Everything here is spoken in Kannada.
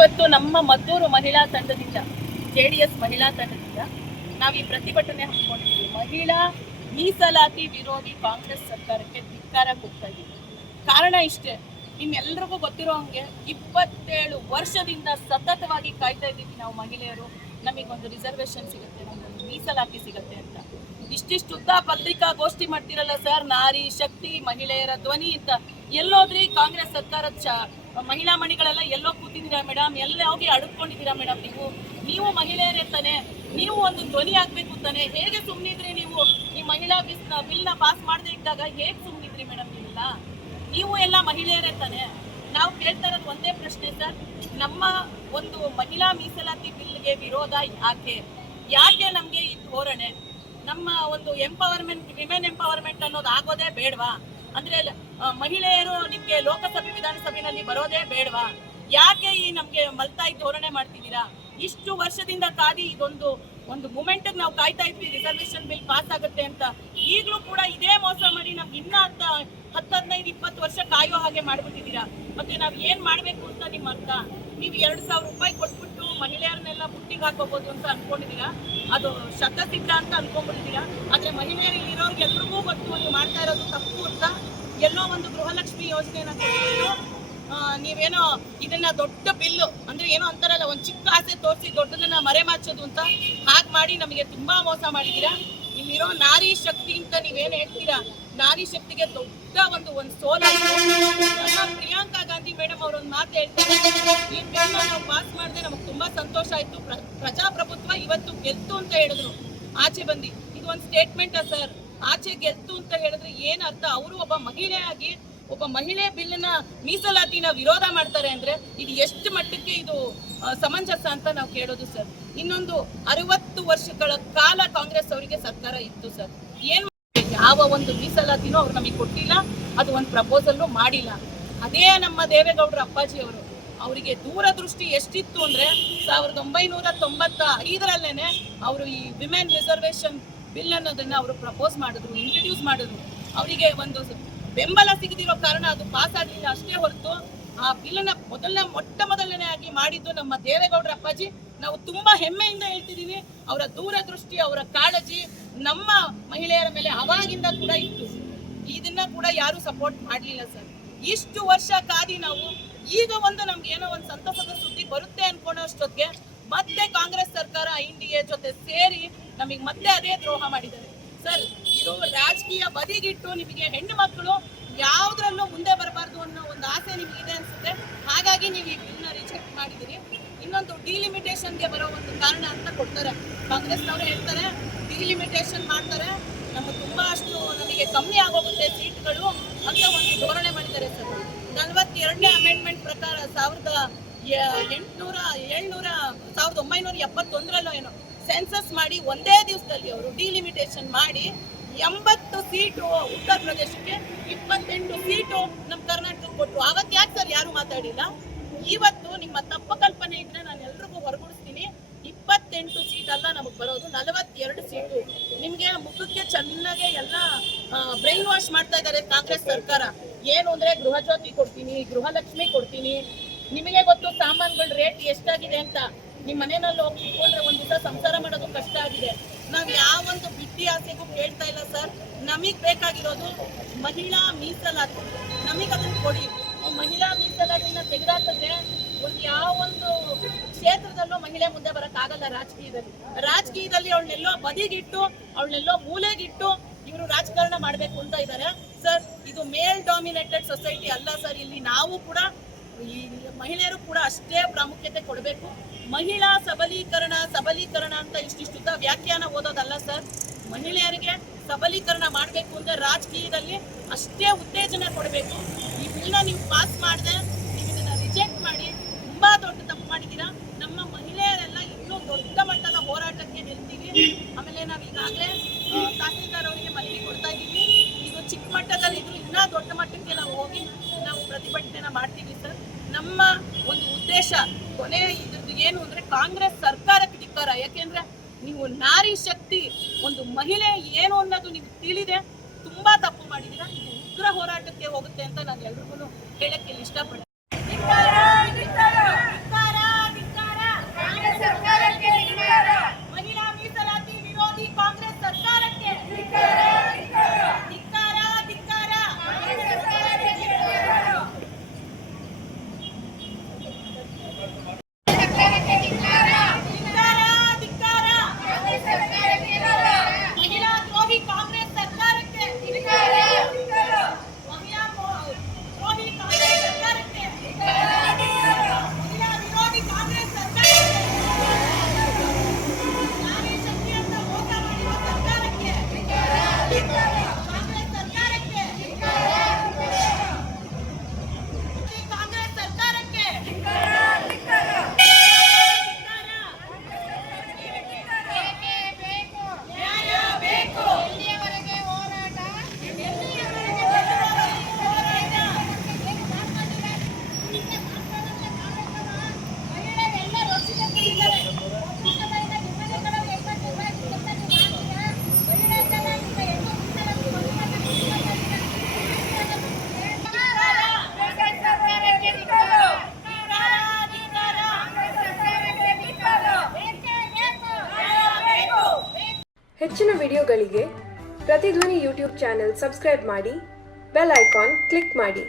ಇವತ್ತು ನಮ್ಮ ಮದ್ದೂರು ಮಹಿಳಾ ತಂಡದಿಂದ JDS ಮಹಿಳಾ ತಂಡದಿಂದ ನಾವು ಈ ಪ್ರತಿಭಟನೆ ಹಮ್ಮಿಕೊಂಡಿದ್ದೀವಿ. ಮಹಿಳಾ ಮೀಸಲಾತಿ ವಿರೋಧಿ ಕಾಂಗ್ರೆಸ್ ಸರ್ಕಾರಕ್ಕೆ ಧಿಕ್ಕಾರ ಕೊಡ್ತಾ ಇದ್ದೀವಿ. ಕಾರಣ ಇಷ್ಟೇ, ನಿಮ್ಮೆಲ್ಲರಿಗೂ ಗೊತ್ತಿರೋ ಹಂಗೆ 27 ವರ್ಷದಿಂದ ಸತತವಾಗಿ ಕಾಯ್ತಾ ಇದ್ದೀವಿ ನಾವು ಮಹಿಳೆಯರು, ನಮಗೊಂದು ರಿಸರ್ವೇಶನ್ ಸಿಗುತ್ತೆ, ನಮಗೊಂದು ಮೀಸಲಾತಿ ಸಿಗುತ್ತೆ ಅಂತ. ಇಷ್ಟಿಷ್ಟುದ್ದ ಪತ್ರಿಕಾಗೋಷ್ಠಿ ಮಾಡ್ತಿರಲ್ಲ ಸರ್, ನಾರಿ ಶಕ್ತಿ, ಮಹಿಳೆಯರ ಧ್ವನಿ ಅಂತ. ಎಲ್ಲೋದ್ರಿ ಕಾಂಗ್ರೆಸ್ ಸರ್ಕಾರದ ಮಹಿಳಾ ಮಣಿಗಳೆಲ್ಲ ಎಲ್ಲೋ ಕೂತಿದ್ದೀರಾ ಮೇಡಮ್? ಎಲ್ಲ ಹೋಗಿ ಅಡ್ಕೊಂಡಿದ್ದೀರಾ ಮೇಡಮ್? ನೀವು ಮಹಿಳೆಯರೇ ತಾನೆ, ನೀವು ಒಂದು ಧ್ವನಿ ಆಗ್ಬೇಕು ತಾನೆ. ಹೇಗೆ ಸುಮ್ಮನಿದ್ರಿ ನೀವು? ಈ ಮಹಿಳಾ ಬಿಲ್ನ ಪಾಸ್ ಮಾಡದೇ ಇದ್ದಾಗ ಹೇಗೆ ಸುಮ್ಮನಿದ್ರಿ ಮೇಡಮ್? ನೀವು ಎಲ್ಲ ಮಹಿಳೆಯರೇ ತಾನೆ. ನಾವು ಕೇಳ್ತಾ ಇರೋದು ಒಂದೇ ಪ್ರಶ್ನೆ ಸರ್, ನಮ್ಮ ಒಂದು ಮಹಿಳಾ ಮೀಸಲಾತಿ ಬಿಲ್ಗೆ ವಿರೋಧ ಯಾಕೆ ನಮಗೆ ಈ ಧೋರಣೆ? ನಮ್ಮ ಒಂದು ಎಂಪವರ್ಮೆಂಟ್, ವಿಮೆನ್ ಎಂಪವರ್ಮೆಂಟ್ ಅನ್ನೋದು ಆಗೋದೇ ಬೇಡವಾ? ಅಂದ್ರೆ ಮಹಿಳೆಯರು ನಿಮ್ಗೆ ಲೋಕಸಭೆ ವಿಧಾನಸಭೆಯಲ್ಲಿ ಬರೋದೇ ಬೇಡವಾ? ಯಾಕೆ ಈ ನಮ್ಗೆ ಮಲ್ತಾಯಿ ಧೋರಣೆ ಮಾಡ್ತಿದ್ದೀರಾ? ಇಷ್ಟು ವರ್ಷದಿಂದ ಕಾದಿ ಒಂದು ಮೂಮೆಂಟ್ ನಾವು ಕಾಯ್ತಾ ಇದ್ವಿ, ರಿಸರ್ವೇಶನ್ ಬಿಲ್ ಪಾಸ್ ಆಗುತ್ತೆ ಅಂತ. ಈಗಲೂ ಕೂಡ ಇದೇ ಮೋಸ ಮಾಡಿ ನಮ್ಗೆ ಇನ್ನ 10-15-20 ವರ್ಷ ಕಾಯೋ ಹಾಗೆ ಮಾಡ್ಬಿಟ್ಟಿದ್ದೀರಾ. ಮತ್ತೆ ನಾವ್ ಏನ್ ಮಾಡ್ಬೇಕು ಅಂತ ನಿಮ್ಮ ಅರ್ಥ? ನೀವು 2,000 ರೂಪಾಯಿ ಕೊಟ್ಬಿಟ್ಟು ಮಹಿಳೆಯರನ್ನೆಲ್ಲ ಬುಟ್ಟಿಗೆ ಹಾಕೋಬಹುದು ಅಂತ ಅನ್ಕೊಂಡಿದ್ದೀರಾ? ಅದು ಶತಸಿದ್ಧ ಅಂತ ಅನ್ಕೊಂಡ್ಬಿಟ್ಟಿದ್ದೀರಾ. ಆದ್ರೆ ಮಹಿಳೆಯರು ಇರೋರ್ಗೆಲ್ರಿಗೂ ಗೊತ್ತು ನೀವು ಮಾಡ್ತಾ ಇರೋದು ತಪ್ಪು ಅಂತ. ಎಲ್ಲೋ ಒಂದು ಗೃಹಲಕ್ಷ್ಮಿ ಯೋಜನೆನ ಕೊಟ್ಟು ನೀವೇನೋ ಇದನ್ನ ದೊಡ್ಡ ಬಿಲ್ಲು ಅಂದ್ರೆ ಏನೋ ಅಂತಾರಲ್ಲ, ಒಂದ್ ಚಿಕ್ಕ ಆಸೆ ತೋರಿಸಿ ದೊಡ್ಡದನ್ನ ಮರೆಮಾಚೋದು ಅಂತ ಹಾಗೆ ಮಾಡಿ ನಮಗೆ ತುಂಬಾ ಮೋಸ ಮಾಡಿದ್ದೀರಾ. ಇಲ್ಲಿರೋ ನಾರಿ ಶಕ್ತಿ ಅಂತ ನೀವೇನ್ ಹೇಳ್ತೀರಾ, ನಾರಿ ಶಕ್ತಿಗೆ ದೊಡ್ಡ ಒಂದು ಸೋಲಾಗಿದೆ. ಪ್ರಿಯಾಂಕಾ ಗಾಂಧಿ ಮೇಡಮ್ ಅವರೊಂದು ಮಾತು ಹೇಳ್ತಾರೆ, ಈ ಬಿಲ್ ನಾವು ಪಾಸ್ ಮಾಡಿದ್ರೆ ನಮಗೆ ತುಂಬಾ ಸಂತೋಷ ಆಯ್ತು, ಪ್ರಜಾಪ್ರಭುತ್ವ ಇವತ್ತು ಗೆಲ್ತು ಅಂತ ಹೇಳಿದ್ರು. ಆಚೆ ಬಂದು ಇದು ಒಂದು ಸ್ಟೇಟ್ಮೆಂಟ್ ಸರ್, ಆಚೆ ಗೆಲ್ತು ಅಂತ ಹೇಳಿದ್ರೆ ಏನ್ ಅರ್ಥ? ಅವರು ಒಬ್ಬ ಮಹಿಳೆಯಾಗಿ ಒಬ್ಬ ಮಹಿಳೆ ಬಿಲ್ನ ಮೀಸಲಾತಿನ ವಿರೋಧ ಮಾಡ್ತಾರೆ ಅಂದ್ರೆ ಇದು ಎಷ್ಟು ಮಟ್ಟಕ್ಕೆ ಇದು ಸಮಂಜಸ ಅಂತ ನಾವು ಕೇಳೋದು ಸರ್. ಇನ್ನೊಂದು 60 ವರ್ಷಗಳ ಕಾಲ ಕಾಂಗ್ರೆಸ್ ಅವರಿಗೆ ಸರ್ಕಾರ ಇತ್ತು ಸರ್, ಏನ್ ಯಾವ ಒಂದು ಮೀಸಲಾತಿನೂ ಅವ್ರು ನಮಗೆ ಕೊಟ್ಟಿಲ್ಲ, ಅದು ಒಂದು ಪ್ರಪೋಸಲ್ ಮಾಡಿಲ್ಲ. ಅದೇ ನಮ್ಮ ದೇವೇಗೌಡರ ಅಪ್ಪಾಜಿ ಅವರಿಗೆ ದೂರದೃಷ್ಟಿ ಎಷ್ಟಿತ್ತು ಅಂದ್ರೆ 1995 ಅವರು ಈ ವಿಮೆನ್ ರಿಸರ್ವೇಶನ್ ಬಿಲ್ ಅನ್ನೋದನ್ನ ಅವರು ಪ್ರಪೋಸ್ ಮಾಡಿದ್ರು, ಇಂಟ್ರೊಡ್ಯೂಸ್ ಮಾಡಿದ್ರು. ಅವರಿಗೆ ಒಂದು ಬೆಂಬಲ ಸಿಗದಿರೋ ಕಾರಣ ಅದು ಪಾಸ್ ಆಗಲಿಲ್ಲ ಅಷ್ಟೇ ಹೊರತು ಆ ಬಿಲ್ನ ಮೊದಲನೇ ಆಗಿ ಮಾಡಿದ್ದು ನಮ್ಮ ದೇವೇಗೌಡರ ಅಪ್ಪಾಜಿ. ನಾವು ತುಂಬಾ ಹೆಮ್ಮೆಯಿಂದ ಹೇಳ್ತಿದೀವಿ, ಅವರ ದೂರದೃಷ್ಟಿ, ಅವರ ಕಾಳಜಿ ನಮ್ಮ ಮಹಿಳೆಯರ ಮೇಲೆ ಅವಾಗಿಂದ ಕೂಡ ಇತ್ತು. ಇದನ್ನ ಕೂಡ ಯಾರು ಸಪೋರ್ಟ್ ಮಾಡಲಿಲ್ಲ ಸರ್. ಇಷ್ಟು ವರ್ಷ ಕಾದಿ ನಾವು ಈಗ ನಮ್ಗೆ ಏನೋ ಒಂದು ಸಂತಸದ ಸುದ್ದಿ ಬರುತ್ತೆ ಅನ್ಕೊಳ್ಳೋ ಅಷ್ಟೊತ್ತಿಗೆ ಮತ್ತೆ ಕಾಂಗ್ರೆಸ್ ಸರ್ಕಾರ INDA ಜೊತೆ ಸೇರಿ ನಮಗೆ ಮತ್ತೆ ಅದೇ ದ್ರೋಹ ಮಾಡಿದ್ದಾರೆ ಸರ್. ಇದು ರಾಜಕೀಯ ಬದಿಗಿಟ್ಟು ನಿಮಗೆ ಹೆಣ್ಣು ಮಕ್ಕಳು ಯಾವ್ದ್ರಲ್ಲೂ ಮುಂದೆ ಬರಬಾರ್ದು ಅನ್ನೋ ಒಂದು ಆಸೆ ನಿಮಗಿದೆ ಅನ್ಸುತ್ತೆ. ಹಾಗಾಗಿ ನೀವು ಈ ಬಿಲ್ನ ರಿಜೆಕ್ಟ್ ಮಾಡಿದಿರಿ. ಇನ್ನೊಂದು ಡಿಲಿಮಿಟೇಷನ್ಗೆ ಬರೋ ಒಂದು ಕಾರಣ ಅಂತ ಕೊಡ್ತಾರೆ ಕಾಂಗ್ರೆಸ್ನವರು, ಹೇಳ್ತಾರೆ ಡಿಲಿಮಿಟೇಷನ್ ಮಾಡ್ತಾರೆ, ನಮಗೆ ತುಂಬಾ ಅಷ್ಟು ನಮಗೆ ಕಮ್ಮಿ ಆಗೋಗುತ್ತೆ ಸೀಟ್ಗಳು ಅಂತ ಒಂದು ಧೋರಣೆ ಮಾಡಿದ್ದಾರೆ ಸರ್. 42ನೇ ಅಮೆಂಡ್ಮೆಂಟ್ ಪ್ರಕಾರ 1971 ಏನೋ ಸೆನ್ಸಸ್ ಮಾಡಿ ಒಂದೇ ದಿವಸದಲ್ಲಿ ಅವರು ಡಿಲಿಮಿಟೇಷನ್ ಮಾಡಿ 80 ಸೀಟು ಉತ್ತರ ಪ್ರದೇಶಕ್ಕೆ, 28 ಸೀಟು ನಮ್ಮ ಕರ್ನಾಟಕಕ್ಕೆ ಕೊಟ್ಟರು. ಅವತ್ತು ಯಾಕೆ ಸರ್ ಯಾರು ಮಾತಾಡಿಲ್ಲ? ಇವತ್ತು ನಿಮ್ಮ ತಪ್ಪು ಕಲ್ಪನೆ ಇದ್ರೆ ನಾನು ಎಲ್ರಿಗೂ ಹೊರಗೂಡಿಸ್ತೀನಿ. 28 ಸೀಟ್ ಅಲ್ಲ ನಮಗೆ ಬರೋದು, 42 ಸೀಟು. ನಿಮ್ಗೆ ಮುಖಕ್ಕೆ ಚೆನ್ನಾಗೆ ಎಲ್ಲ ಬ್ರೈನ್ ವಾಶ್ ಮಾಡ್ತಾ ಇದ್ದಾರೆ ಕಾಂಗ್ರೆಸ್ ಸರ್ಕಾರ. ಏನು ಅಂದ್ರೆ ಗೃಹಜ್ಯೋತಿ ಕೊಡ್ತೀನಿ, ಗೃಹಲಕ್ಷ್ಮಿ ಕೊಡ್ತೀನಿ. ನಿಮಗೆ ಗೊತ್ತು ಸಾಮಾನುಗಳ ರೇಟ್ ಎಷ್ಟಾಗಿದೆ ಅಂತ. ನಿಮ್ಮ ಮನೆಯಲ್ಲಿ ಹೋಗಿ ಇಟ್ಕೊಂಡ್ರೆ ಒಂದ್ ದಿವಸ ಸಂಸಾರ ಮಾಡೋದು ಕಷ್ಟ ಆಗಿದೆ. ನಾವ್ ಯಾವೊಂದು ಬಿಟ್ಟಿ ಆಸೆಗೂ ಕೇಳ್ತಾ ಇಲ್ಲ ಸರ್. ನಮಗ್ ಬೇಕಾಗಿರೋದು ಮಹಿಳಾ ಮೀಸಲಾತಿ, ನಮಗ್ ಅದನ್ನ ಕೊಡಿ. ಮಹಿಳಾ ಮೀಸಲಾತಿನ ತೆಗೆದಾಕಿದ್ರೆ ಯಾವೊಂದು ಕ್ಷೇತ್ರದಲ್ಲೂ ಮಹಿಳೆ ಮುಂದೆ ಬರಕ್ ಆಗಲ್ಲ. ರಾಜಕೀಯದಲ್ಲಿ ಅವಳನ್ನೆಲ್ಲೋ ಬದಿಗಿಟ್ಟು, ಅವಳನ್ನೆಲ್ಲೋ ಮೂಲೆಗಿಟ್ಟು ಇವರು ರಾಜಕಾರಣ ಮಾಡ್ಬೇಕು ಅಂತ ಇದ್ದಾರೆ ಸರ್. ಇದು ಮೇಲ್ ಡಾಮಿನೇಟೆಡ್ ಸೊಸೈಟಿ ಅಲ್ಲ ಸರ್. ಇಲ್ಲಿ ನಾವು ಕೂಡ ಈ ಮಹಿಳೆಯರು ಕೂಡ ಅಷ್ಟೇ ಪ್ರಾಮುಖ್ಯತೆ ಕೊಡಬೇಕು. ಮಹಿಳಾ ಸಬಲೀಕರಣ ಅಂತ ಇಷ್ಟಿಷ್ಟುದ್ದ ವ್ಯಾಖ್ಯಾನ ಓದೋದಲ್ಲ ಸರ್. ಮಹಿಳೆಯರಿಗೆ ಸಬಲೀಕರಣ ಮಾಡಬೇಕು ಅಂದ್ರೆ ರಾಜಕೀಯದಲ್ಲಿ ಅಷ್ಟೇ ಉತ್ತೇಜನ ಕೊಡಬೇಕು. ಈ ಬಿಲ್ನ ನೀವು ಪಾಸ್ ಮಾಡದೆ ನೀವು ಇದನ್ನ ರಿಜೆಕ್ಟ್ ಮಾಡಿ ತುಂಬಾ ದೊಡ್ಡ ತಪ್ಪು ಮಾಡಿದ್ದೀರಾ. ನಮ್ಮ ಮಹಿಳೆಯರೆಲ್ಲ ಇನ್ನೂ ದೊಡ್ಡ ಮಟ್ಟದ ಹೋರಾಟಕ್ಕೆ ನಿಲ್ತೀವಿ. ಆಮೇಲೆ ನಾವು ಈಗಾಗಲೇ ತಹಸೀಲ್ದಾರ್ ಅವರಿಗೆ ಮನವಿ ಕೊಡ್ತಾ ಇದ್ದೀವಿ. ಇದು ಚಿಕ್ಕ ಮಟ್ಟದಲ್ಲಿದ್ರು ಇನ್ನೂ ದೊಡ್ಡ ಮಟ್ಟಕ್ಕೆ ನಾವು ಹೋಗಿ ನಾವು ಪ್ರತಿಭಟನೆನ ಮಾಡ್ತೀವಿ ಸರ್. ನಮ್ಮ ಒಂದು ಉದ್ದೇಶ ಕೊನೆ ಇದ್ರದ್ದು ಏನು ಅಂದ್ರೆ ಕಾಂಗ್ರೆಸ್ ಸರ್ಕಾರಕ್ಕೆ ಧಿಕ್ಕಾರ. ಯಾಕೆಂದ್ರೆ ನೀವು ನಾರಿ ಶಕ್ತಿ, ಒಂದು ಮಹಿಳೆ ಏನು ಅನ್ನೋದು ನೀವು ತಿಳಿದೆ ತುಂಬಾ ತಪ್ಪು ಮಾಡಿದೀರಾ. ಇದು ಉಗ್ರ ಹೋರಾಟಕ್ಕೆ ಹೋಗುತ್ತೆ ಅಂತ ನಾನು ಎಲ್ರಿಗೂ ಹೇಳಕ್ಕೆ ಇಷ್ಟಪಡ್ತೀನಿ. ಹೆಚ್ಚಿನ ವಿಡಿಯೋಗಳಿಗೆ ಪ್ರತಿಧ್ವನಿ ಯೂಟ್ಯೂಬ್ ಚಾನೆಲ್ ಸಬ್ಸ್ಕ್ರೈಬ್ ಮಾಡಿ, ಬೆಲ್ ಐಕಾನ್ ಕ್ಲಿಕ್ ಮಾಡಿ.